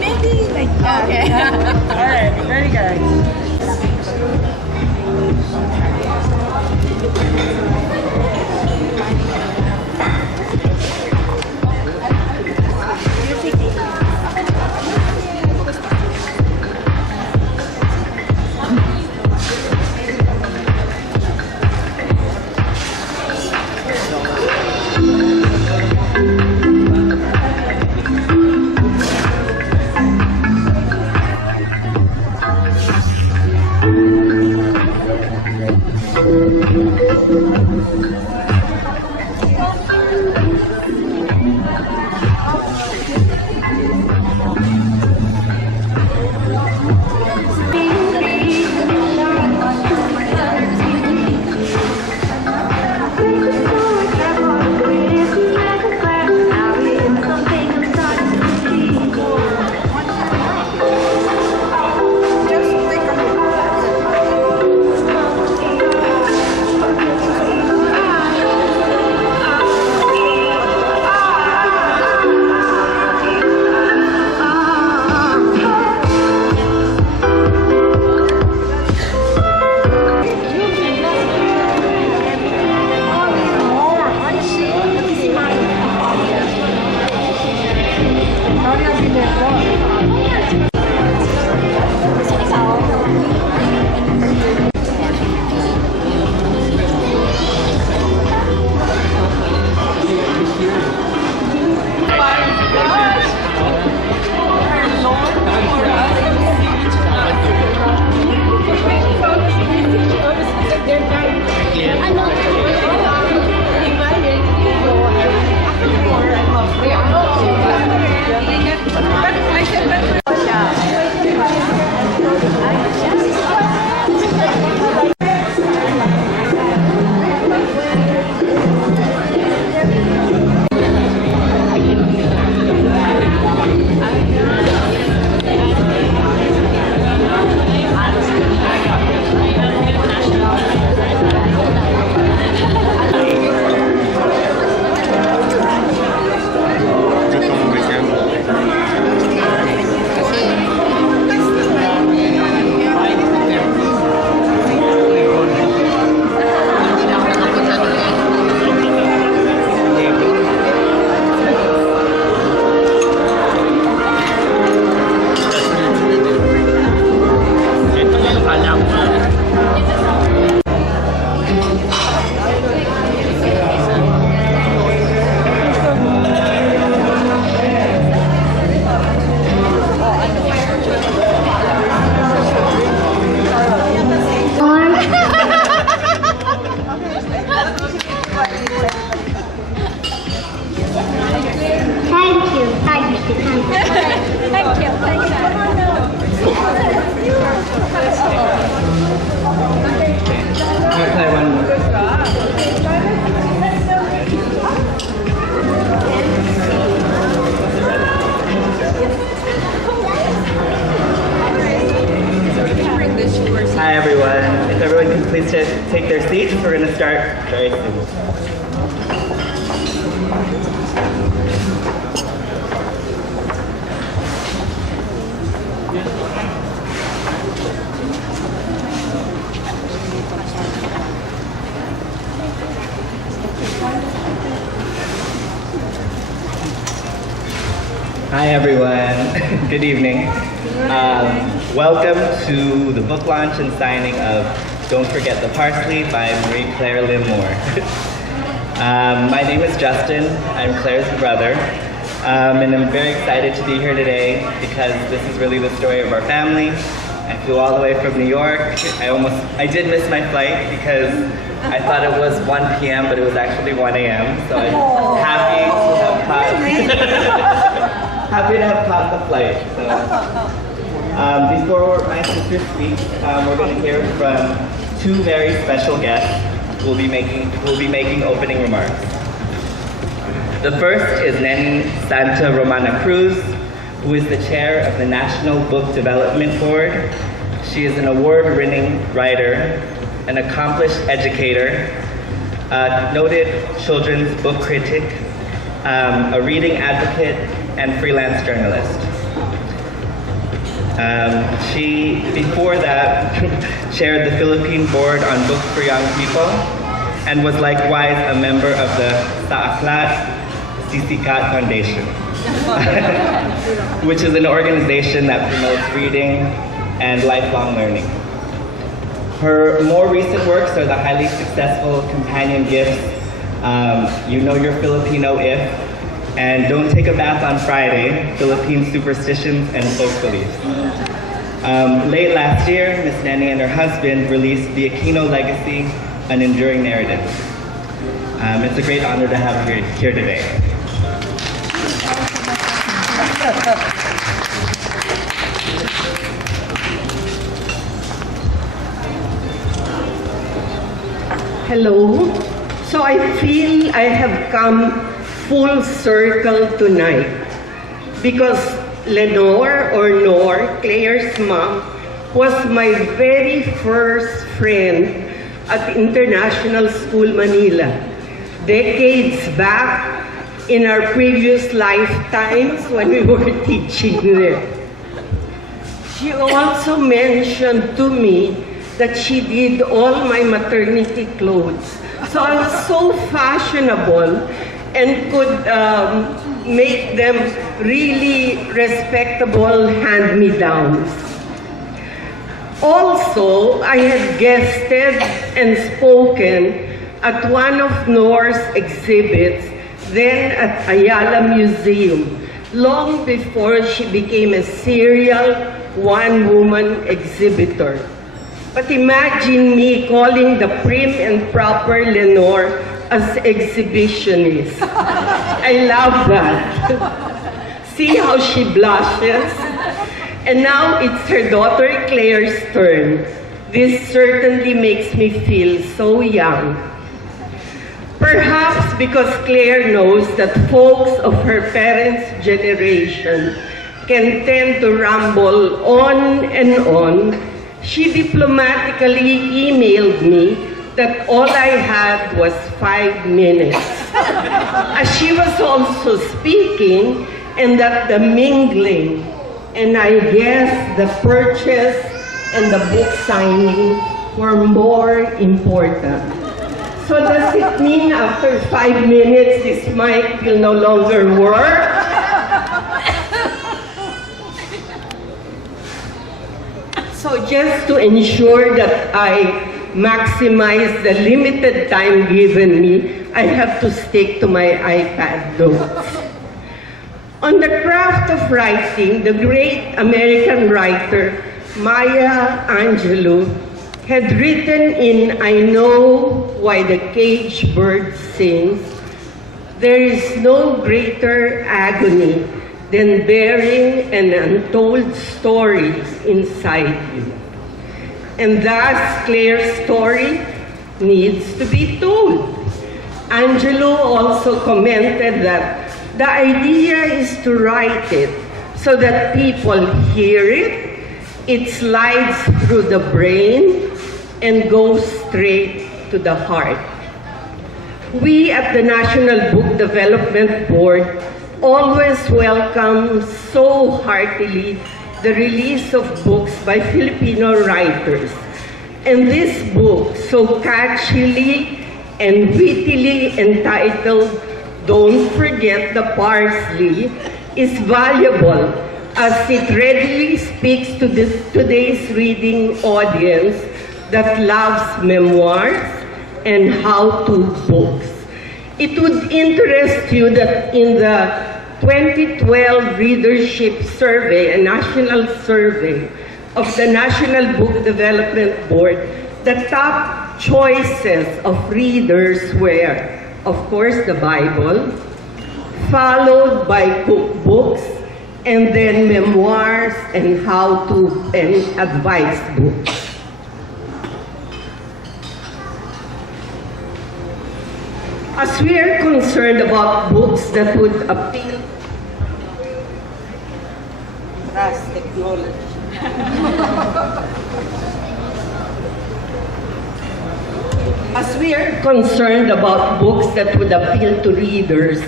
Maybe like that. Okay. Alright, ready guys? Hi everyone. If everyone can please take their seats, we're going to start very soon. Hi everyone. Good evening. Welcome to the book launch and signing of Don't Forget the Parsley by Marie-Claire Lim Moore. My name is Justin. I'm Claire's brother. And I'm very excited to be here today because this is really the story of our family. I flew all the way from New York. I did miss my flight because I thought it was 1 p.m., but it was actually 1 a.m. So I'm happy to have caught the flight. So, before my sister speaks, we're going to hear from two very special guests who will be making opening remarks. The first is Neni Santa Romana Cruz, who is the chair of the National Book Development Board. She is an award-winning writer, an accomplished educator, a noted children's book critic, a reading advocate, and freelance journalist. She, before that, chaired the Philippine Board on Books for Young People and was likewise a member of the Sa Aklat Sisikat Foundation, which is an organization that promotes reading and lifelong learning. Her more recent works are the highly successful companion gifts, You Know Your Filipino If, and Don't Take a Bath on Friday, Philippine Superstitions and Folk Beliefs. Late last year, Miss Neni and her husband released The Aquino Legacy, An Enduring Narrative. It's a great honor to have her here today. Hello. So I feel I have come full circle tonight because Lenore or Nor, Claire's mom, was my very first friend at International School Manila, decades back in our previous lifetimes when we were teaching there. She also mentioned to me that she did all my maternity clothes. So I was so fashionable and could make them really respectable hand-me-downs. Also, I had guested and spoken at one of Nor's exhibits, then at Ayala Museum, long before she became a serial one-woman exhibitor. But imagine me calling the prim and proper Lenore as exhibitionist. I love that. See how she blushes? And now it's her daughter Claire's turn. This certainly makes me feel so young. Perhaps because Claire knows that folks of her parents' generation can tend to ramble on and on, she diplomatically emailed me that all I had was 5 minutes. As she was also speaking, and that the mingling, and I guess the purchase and the book signing were more important. So does it mean after 5 minutes this mic will no longer work? So just to ensure that I maximize the limited time given me, I have to stick to my iPad notes. On the craft of writing, the great American writer Maya Angelou had written in I Know Why the Caged Bird Sings, "There is no greater agony than bearing an untold story inside you." And thus, Claire's story needs to be told. Angelou also commented that the idea is to write it so that people hear it, it slides through the brain, and goes straight to the heart. We at the National Book Development Board always welcome so heartily the release of books by Filipino writers. And this book, so catchily and wittily entitled Don't Forget the Parsley, is valuable as it readily speaks to today's reading audience that loves memoirs and how-to books. It would interest you that in the 2012 Readership Survey, a national survey of the National Book Development Board, the top choices of readers were, of course, the Bible, followed by cookbooks, and then memoirs and how-to and advice books. As we are concerned about books that would appeal to technology. As we are concerned about books that would appeal to readers,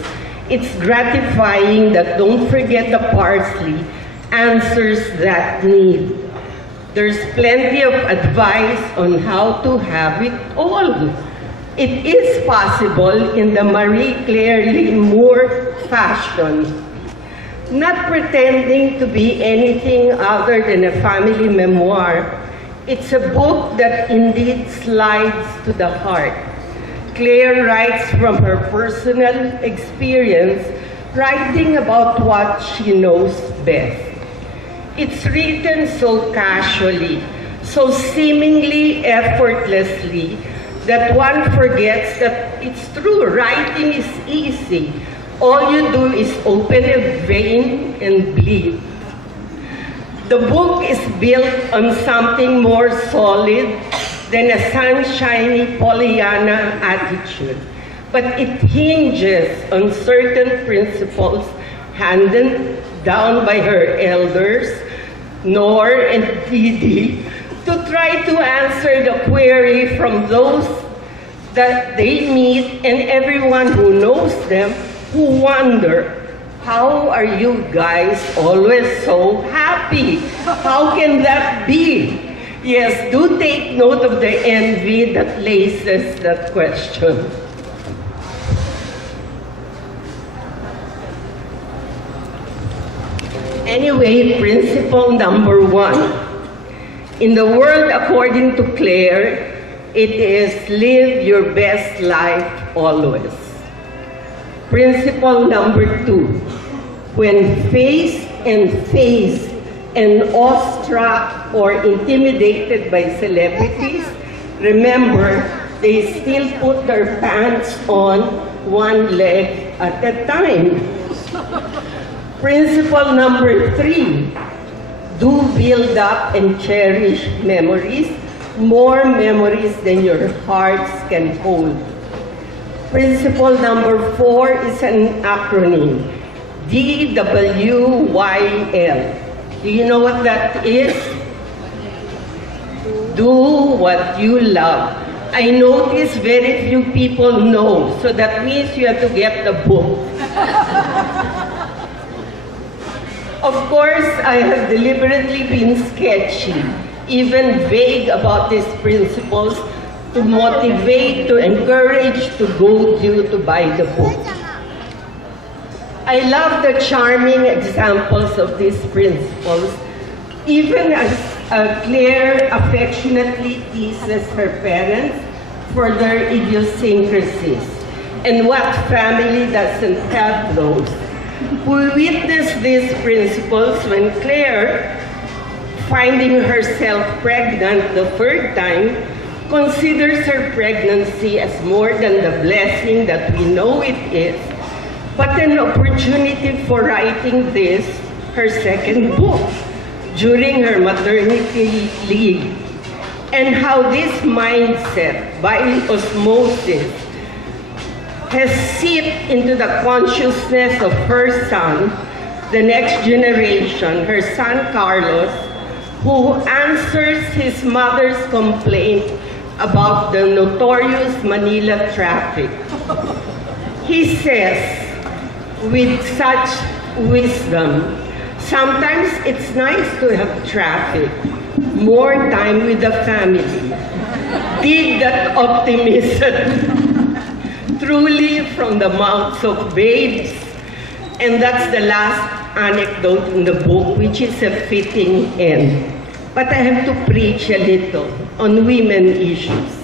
it's gratifying that Don't Forget the Parsley answers that need. There's plenty of advice on how to have it all. It is possible in the Marie Claire Lee Moore fashion, not pretending to be anything other than a family memoir. It's a book that indeed slides to the heart. Claire writes from her personal experience, writing about what she knows best. It's written so casually, so seemingly effortlessly, that one forgets that it's true. Writing is easy. All you do is open a vein and bleed. The book is built on something more solid than a sunshiny Pollyanna attitude, but it hinges on certain principles handed down by her elders, Nor and Didi, to try to answer the query from those that they meet and everyone who knows them, who wonder, how are you guys always so happy? How can that be? Yes, do take note of the envy that laces that question. Anyway, principle number 1. In the world according to Claire, it is live your best life always. Principle number 2. When faced and awestruck or intimidated by celebrities, remember, they still put their pants on one leg at a time. Principle number 3, do build up and cherish memories, more memories than your hearts can hold. Principle number 4 is an acronym, DWYL. Do you know what that is? Do what you love. I notice very few people know, so that means you have to get the book. Of course, I have deliberately been sketchy, even vague about these principles to motivate, to encourage, to goad you to buy the book. I love the charming examples of these principles, even as Claire affectionately teases her parents for their idiosyncrasies. And what family doesn't have those? We witnessed these principles when Claire, finding herself pregnant the third time, considers her pregnancy as more than the blessing that we know it is, but an opportunity for writing this, her second book, during her maternity leave, and how this mindset, by osmosis, has seeped into the consciousness of her son, the next generation, her son Carlos, who answers his mother's complaint about the notorious Manila traffic. He says, with such wisdom, sometimes it's nice to have traffic, more time with the family. Dig that optimism. Truly from the mouths of babes. And that's the last anecdote in the book, which is a fitting end. But I have to preach a little on women issues.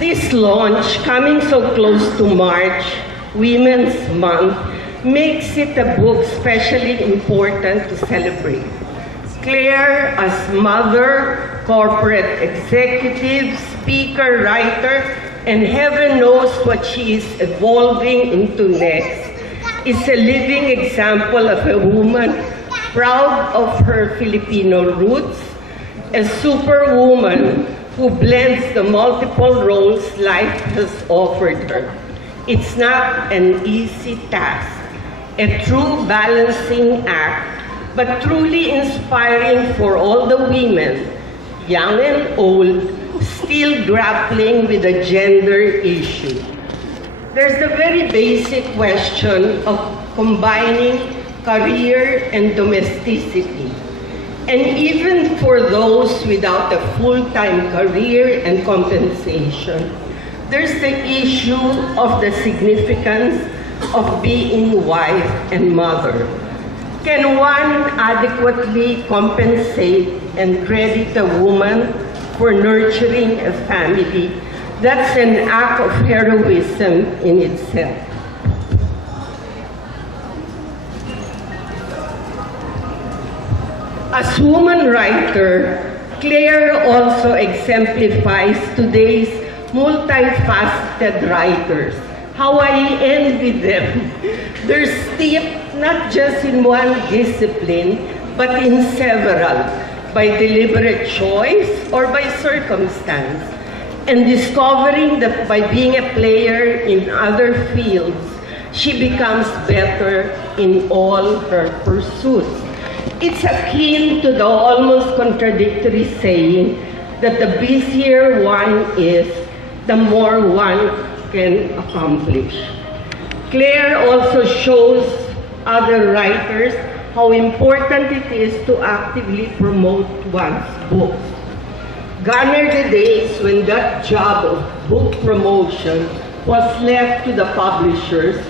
This launch, coming so close to March, Women's Month, makes it a book especially important to celebrate. Claire, as mother, corporate executive, speaker, writer, and heaven knows what she is evolving into next, is a living example of a woman proud of her Filipino roots, a superwoman who blends the multiple roles life has offered her. It's not an easy task, a true balancing act, but truly inspiring for all the women, young and old, still grappling with the gender issue. There's the very basic question of combining career and domesticity. And even for those without a full-time career and compensation, there's the issue of the significance of being wife and mother. Can one adequately compensate and credit a woman for nurturing a family? That's an act of heroism in itself. As woman writer, Claire also exemplifies today's multifaceted writers. How I envy them. They're steeped not just in one discipline, but in several, by deliberate choice or by circumstance, and discovering that by being a player in other fields, she becomes better in all her pursuits. It's akin to the almost contradictory saying that the busier one is, the more one can accomplish. Claire also shows other writers how important it is to actively promote one's books. Gone are the days when that job of book promotion was left to the publishers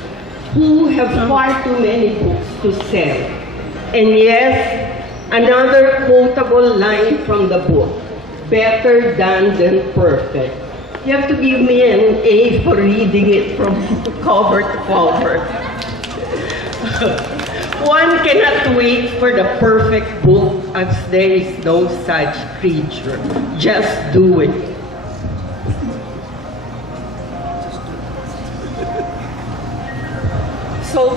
who have far too many books to sell. And yes, another quotable line from the book, better done than perfect. You have to give me an A for reading it from cover to cover. One cannot wait for the perfect book, as there is no such creature. Just do it. So,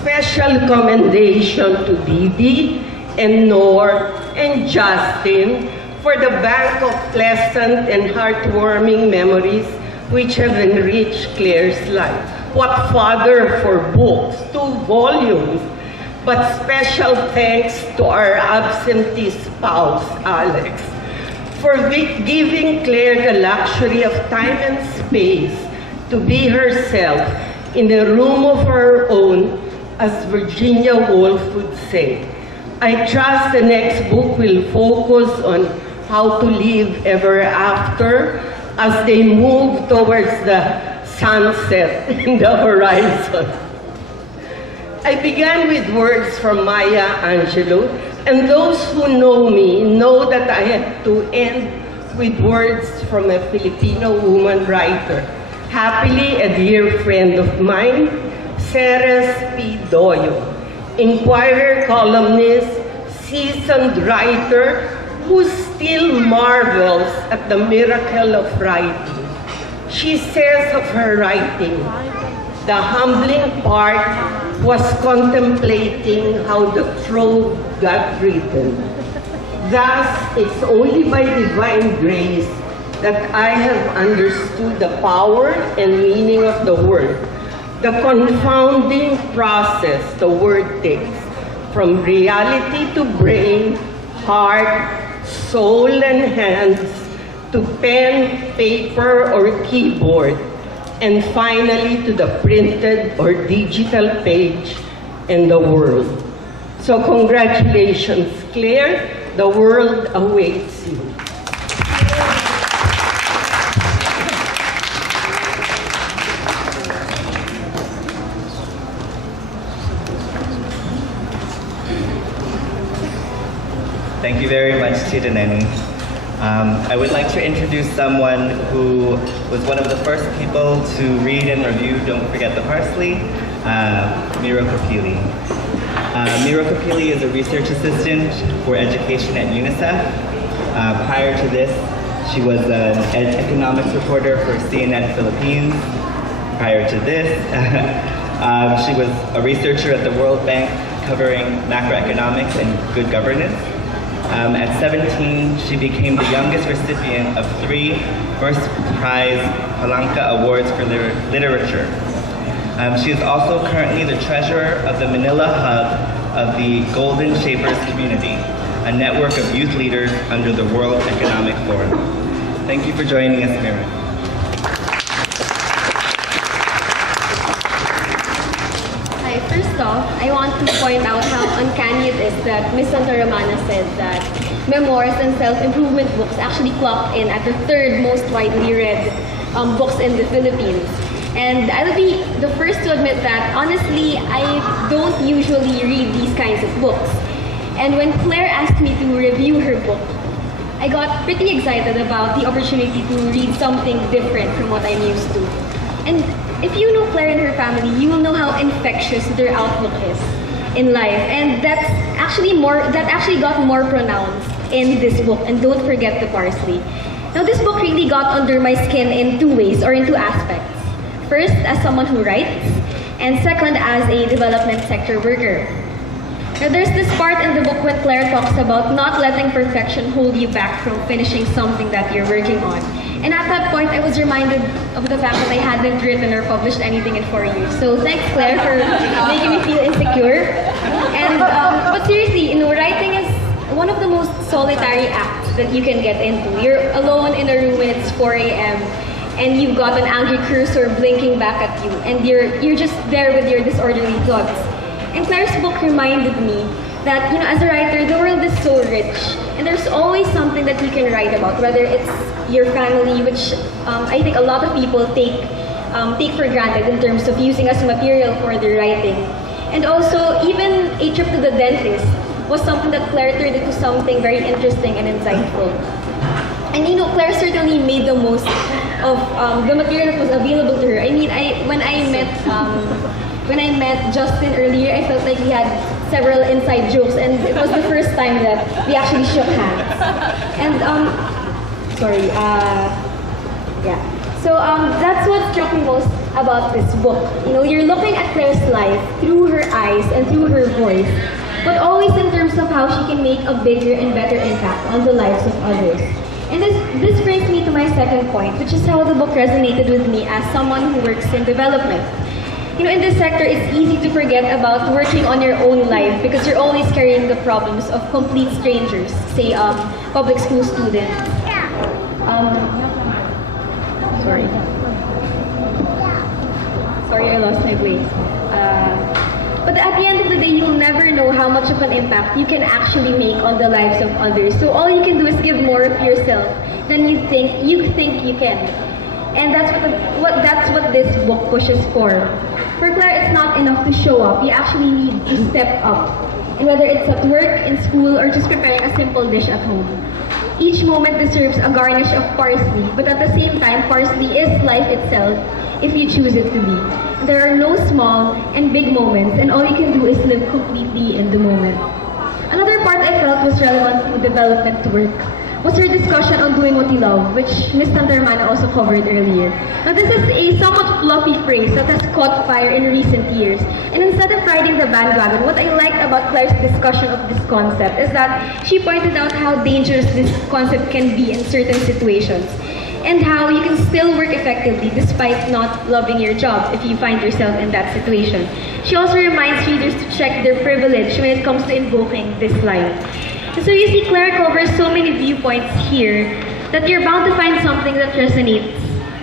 special commendation to Didi and Nor and Justin for the bank of pleasant and heartwarming memories which have enriched Claire's life. What father for books, 2 volumes. But special thanks to our absentee spouse, Alex, for giving Claire the luxury of time and space to be herself in a room of her own, as Virginia Woolf would say. I trust the next book will focus on how to live ever after as they move towards the sunset in the horizon. I began with words from Maya Angelou, and those who know me know that I had to end with words from a Filipino woman writer, happily a dear friend of mine, Ceres P. Doyo, Inquirer columnist, seasoned writer, who still marvels at the miracle of writing. She says of her writing, the humbling part was contemplating how the prose got written. Thus, it's only by divine grace that I have understood the power and meaning of the word, the confounding process the word takes, from reality to brain, heart, soul, and hands, to pen, paper, or keyboard, and finally to the printed or digital page in the world. So congratulations, Claire. The world awaits you. Thank you very much, Tita Neni. I would like to introduce someone who was one of the first people to read and review Don't Forget the Parsley, Miro Kapili. Miro Kapili is a research assistant for education at UNICEF. Prior to this, she was an economics reporter for CNN Philippines. Prior to this, she was a researcher at the World Bank covering macroeconomics and good governance. At 17, she became the youngest recipient of 3 First Prize Palanca Awards for Literature. She is also currently the treasurer of the Manila hub of the Golden Shapers Community, a network of youth leaders under the World Economic Forum. Thank you for joining us, Mira. Hi, first off, I want to point out how uncanny it is that Ms. Santa Romana said that memoirs and self-improvement books actually clocked in at the 3rd most widely read books in the Philippines. And I will be the first to admit that, honestly, I don't usually read these kinds of books. And when Claire asked me to review her book, I got pretty excited about the opportunity to read something different from what I'm used to. And if you know Claire and her family, you will know how infectious their outlook is in life. And that actually got more pronounced in this book, and Don't Forget the Parsley. Now, this book really got under my skin in 2 ways, or in 2 aspects. First, as someone who writes, and second, as a development sector worker. Now, there's this part in the book when Claire talks about not letting perfection hold you back from finishing something that you're working on. And at that point, I was reminded of the fact that I hadn't written or published anything in 4 years. So thanks, Claire, for making me feel insecure. And but seriously, writing is one of the most solitary acts that you can get into. You're alone in a room when it's 4 a.m. and you've got an angry cursor blinking back at you, and you're just there with your disorderly thoughts. And Claire's book reminded me that, as a writer, the world is so rich, and there's always something that you can write about, whether it's your family, which I think a lot of people take for granted in terms of using as material for their writing. And also, even a trip to the dentist was something that Claire turned into something very interesting and insightful. And Claire certainly made the most of the material that was available to her. I mean, when I met Justin earlier, I felt like we had several inside jokes, and it was the first time that we actually shook hands. And yeah. So that's what struck me most about this book. You're looking at Claire's life through her eyes and through her voice, but always in terms of how she can make a bigger and better impact on the lives of others. And this brings me to my second point, which is how the book resonated with me as someone who works in development. In this sector, it's easy to forget about working on your own life because you're always carrying the problems of complete strangers, say public school students. Sorry, I lost my place. But at the end of the day, you'll never know how much of an impact you can actually make on the lives of others. So all you can do is give more of yourself than you think you can. And that's what this book pushes for. For Claire, it's not enough to show up. You actually need to step up. And whether it's at work, in school, or just preparing a simple dish at home. Each moment deserves a garnish of parsley, but at the same time, parsley is life itself if you choose it to be. There are no small and big moments, and all you can do is live completely in the moment. Another part I felt was relevant to development work was her discussion on doing what you love, which Ms. Santa Romana also covered earlier. Now, this is a somewhat fluffy phrase that has caught fire in recent years. And instead of riding the bandwagon, what I liked about Claire's discussion of this concept is that she pointed out how dangerous this concept can be in certain situations, and how you can still work effectively despite not loving your job if you find yourself in that situation. She also reminds readers to check their privilege when it comes to invoking this line. So you see, Claire covers so many viewpoints here that you're bound to find something that resonates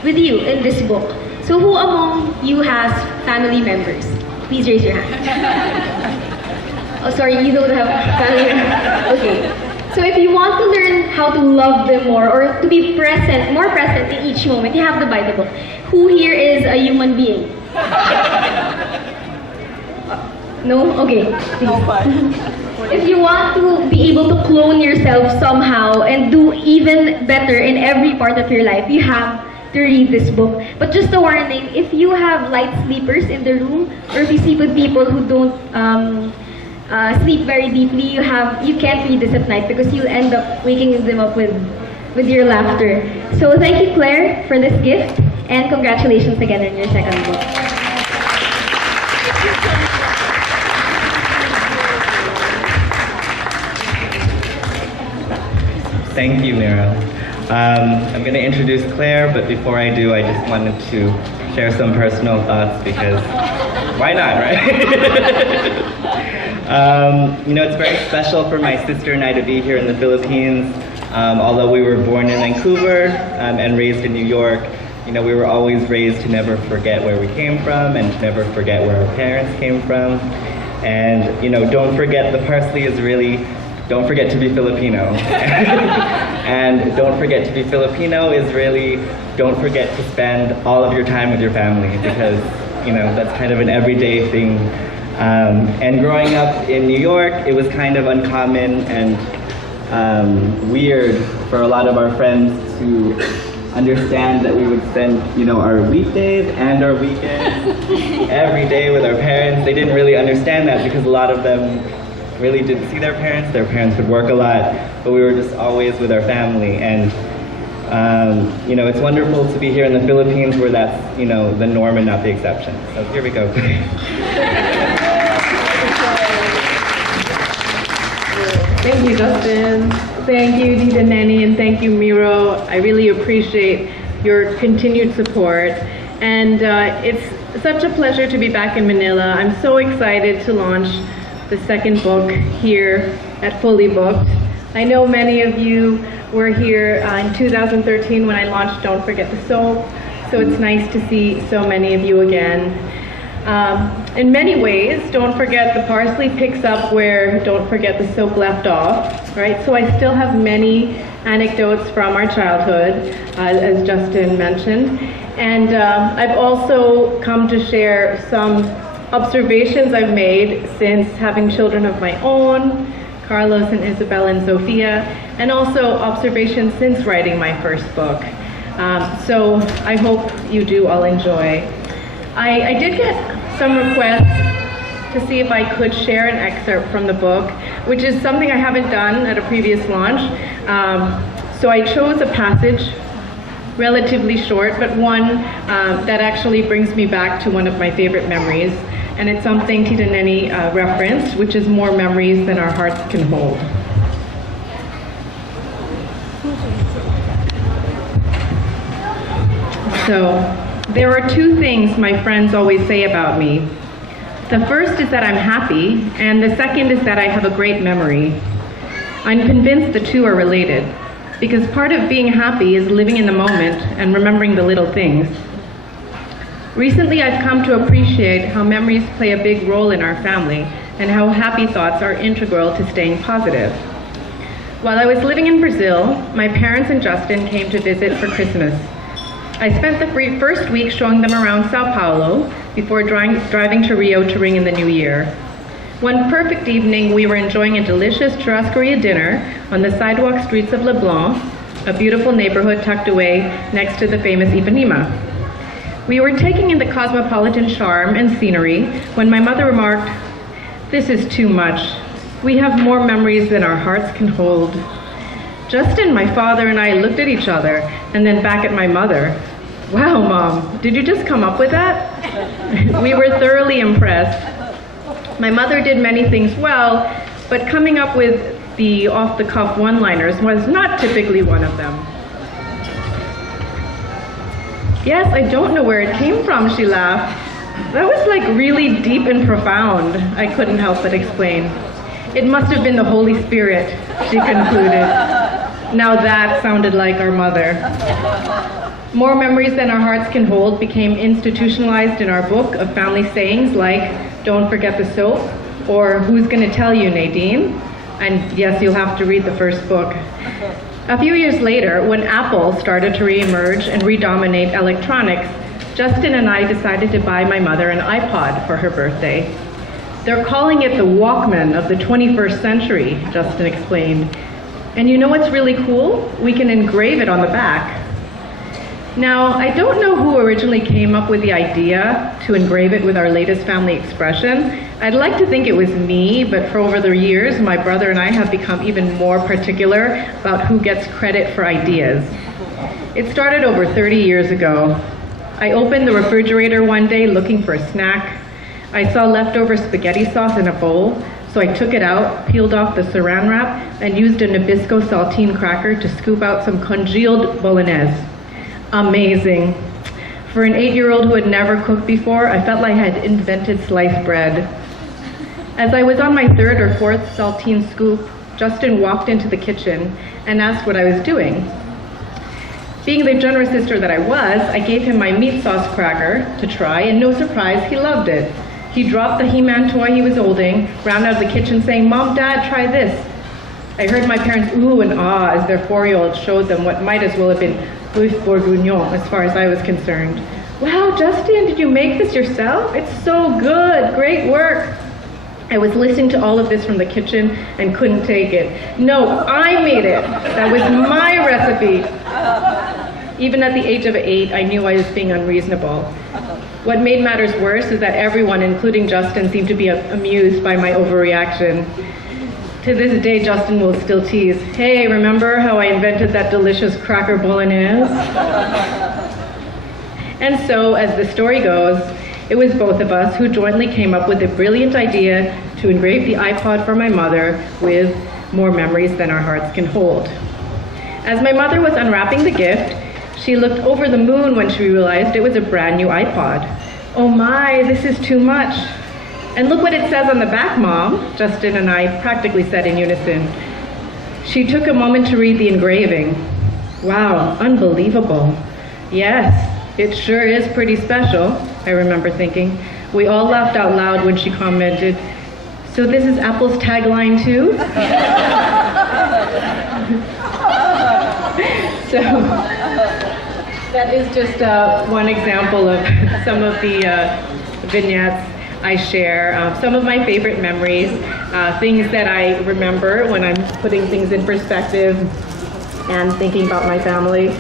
with you in this book. So who among you has family members? Please raise your hand. Oh, sorry, you don't have family members. Okay. So if you want to learn how to love them more, or to be more present in each moment, you have to buy the book. Who here is a human being? No? Okay. If you want to be able to clone yourself somehow and do even better in every part of your life, you have to read this book. But just a warning, if you have light sleepers in the room, or if you sleep with people who don't sleep very deeply, you can't read this at night because you'll end up waking them up with your laughter. So thank you, Claire, for this gift, and congratulations again on your second book. Thank you, Mira. I'm going to introduce Claire, but before I do, I just wanted to share some personal thoughts because why not, right? It's very special for my sister and I to be here in the Philippines. Although we were born in Vancouver and raised in New York, we were always raised to never forget where we came from and to never forget where our parents came from. And, don't forget the parsley is really, don't forget to be Filipino. And don't forget to be Filipino is really, don't forget to spend all of your time with your family because, that's kind of an everyday thing. And growing up in New York, it was kind of uncommon and weird for a lot of our friends to understand that we would spend, our weekdays and our weekends every day with our parents. They didn't really understand that because a lot of them really didn't see their parents. Their parents would work a lot, but we were just always with our family. And it's wonderful to be here in the Philippines where that's, the norm and not the exception. So here we go. Thank you, Justin. Thank you, Tita Nenny, and thank you, Miro. I really appreciate your continued support. And it's such a pleasure to be back in Manila. I'm so excited to launch the second book here at Fully Booked. I know many of you were here in 2013 when I launched Don't Forget the Soap, so it's nice to see so many of you again. In many ways, Don't Forget the Parsley picks up where Don't Forget the Soap left off, right? So I still have many anecdotes from our childhood, as Justin mentioned. And I've also come to share some observations I've made since having children of my own, Carlos and Isabel and Sophia, and also observations since writing my first book. So I hope you do all enjoy. I did get some requests to see if I could share an excerpt from the book, which is something I haven't done at a previous launch. So I chose a passage, relatively short, but one that actually brings me back to one of my favorite memories. And it's something Tita Nenny referenced, which is more memories than our hearts can hold. So, there are two things my friends always say about me. The first is that I'm happy, and the second is that I have a great memory. I'm convinced the two are related, because part of being happy is living in the moment and remembering the little things. Recently, I've come to appreciate how memories play a big role in our family and how happy thoughts are integral to staying positive. While I was living in Brazil, my parents and Justin came to visit for Christmas. I spent the first week showing them around Sao Paulo before driving to Rio to ring in the new year. One perfect evening, we were enjoying a delicious churrascaria dinner on the sidewalk streets of Leblon, a beautiful neighborhood tucked away next to the famous Ipanema. We were taking in the cosmopolitan charm and scenery when my mother remarked, "This is too much. We have more memories than our hearts can hold." Justin, my father, and I looked at each other and then back at my mother. "Wow, Mom, did you just come up with that?" We were thoroughly impressed. My mother did many things well, but coming up with the off-the-cuff one-liners was not typically one of them. "Yes, I don't know where it came from," she laughed. "That was like really deep and profound," I couldn't help but explain. "It must have been the Holy Spirit," she concluded. Now that sounded like our mother. More memories than our hearts can hold became institutionalized in our book of family sayings like, "Don't forget the soap," or "Who's gonna tell you, Nadine?" And yes, you'll have to read the first book. A few years later, when Apple started to re-emerge and redominate electronics, Justin and I decided to buy my mother an iPod for her birthday. They're calling it the Walkman of the 21st century, Justin explained. And you know what's really cool? We can engrave it on the back. Now, I don't know who originally came up with the idea to engrave it with our latest family expression. I'd like to think it was me, but for over the years, my brother and I have become even more particular about who gets credit for ideas. It started over 30 years ago. I opened the refrigerator one day looking for a snack. I saw leftover spaghetti sauce in a bowl, so I took it out, peeled off the saran wrap, and used a Nabisco saltine cracker to scoop out some congealed bolognese. Amazing. For an 8-year-old who had never cooked before, I felt like I had invented sliced bread. As I was on my 3rd or 4th saltine scoop, Justin walked into the kitchen and asked what I was doing. Being the generous sister that I was, I gave him my meat sauce cracker to try, and no surprise, he loved it. He dropped the He-Man toy he was holding, ran out of the kitchen saying, "Mom, Dad, try this." I heard my parents ooh and ah as their 4-year-old showed them what might as well have been Boeuf Bourguignon as far as I was concerned. "Wow, Justin, did you make this yourself? It's so good, great work." I was listening to all of this from the kitchen and couldn't take it. No, I made it. That was my recipe. Even at the age of 8, I knew I was being unreasonable. What made matters worse is that everyone, including Justin, seemed to be amused by my overreaction. To this day, Justin will still tease, "Hey, remember how I invented that delicious cracker bolognese?" And so, as the story goes, it was both of us who jointly came up with the brilliant idea to engrave the iPod for my mother with more memories than our hearts can hold. As my mother was unwrapping the gift, she looked over the moon when she realized it was a brand new iPod. "Oh my, this is too much." "And look what it says on the back, Mom," Justin and I practically said in unison. She took a moment to read the engraving. "Wow, unbelievable." "Yes, it sure is pretty special," I remember thinking. We all laughed out loud when she commented, "So this is Apple's tagline too?" So that is just one example of some of the vignettes I share, some of my favorite memories, things that I remember when I'm putting things in perspective and thinking about my family.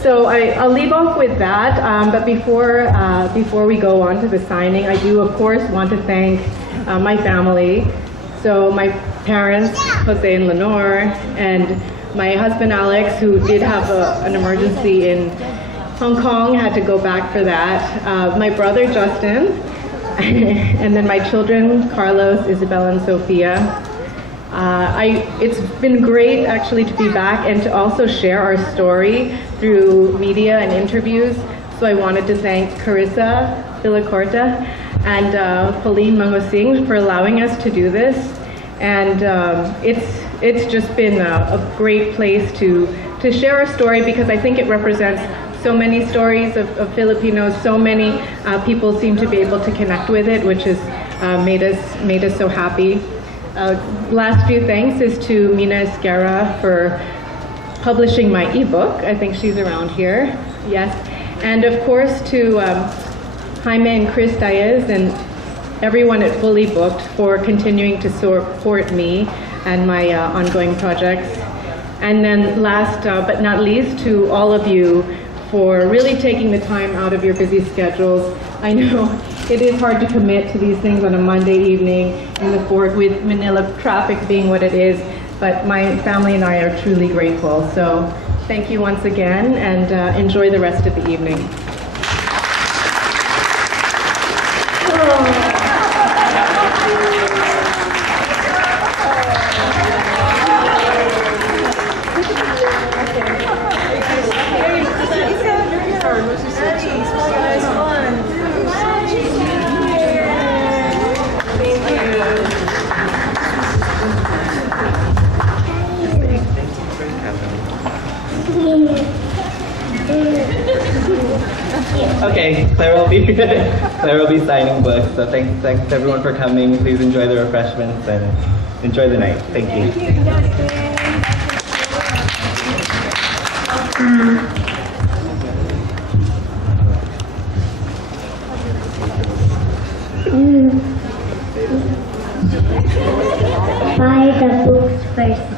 So I'll leave off with that, but before we go on to the signing, I do of course want to thank my family. So my parents, Jose and Lenore, and my husband Alex, who did have an emergency in Hong Kong, had to go back for that. My brother Justin, and then my children, Carlos, Isabel, and Sophia. It's been great actually to be back and to also share our story through media and interviews. So I wanted to thank Carissa Villacorta and Pauline Mangosing for allowing us to do this. And it's just been a great place to share our story, because I think it represents so many stories of Filipinos. So many people seem to be able to connect with it, which has made us so happy. Last few thanks is to Mina Esquerra for publishing my ebook. I think she's around here. Yes. And of course to Jaime and Chris Diaz and everyone at Fully Booked for continuing to support me and my ongoing projects. And then last but not least, to all of you for really taking the time out of your busy schedules. I know it is hard to commit to these things on a Monday evening in the Fort with Manila traffic being what it is, but my family and I are truly grateful. So thank you once again, and enjoy the rest of the evening. Okay, Claire will be signing books. So thanks everyone for coming. Please enjoy the refreshments and enjoy the night. Thank you. buy the books first.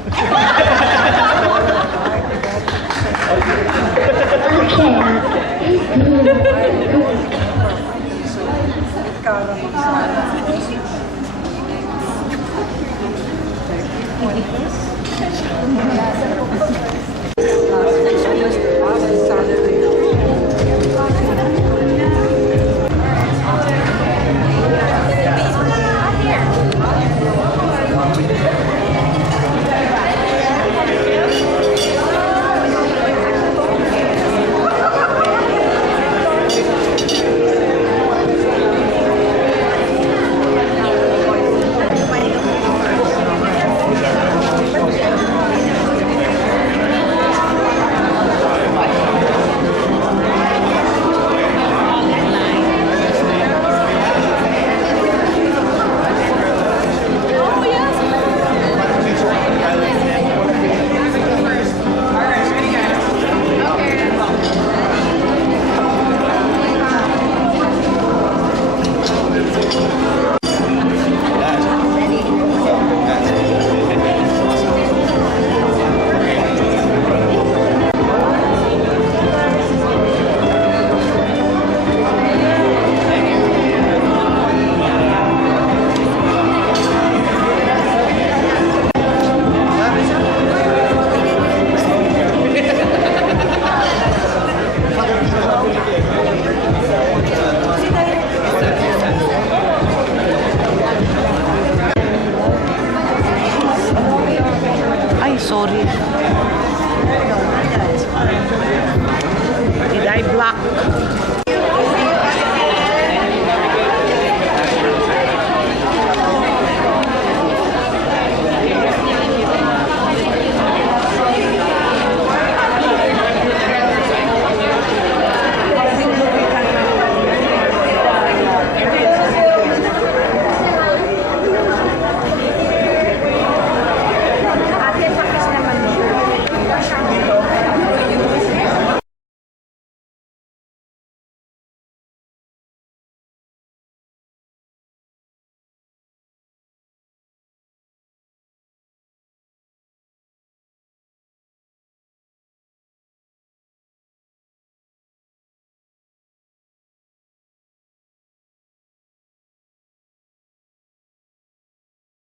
Ay, sorry.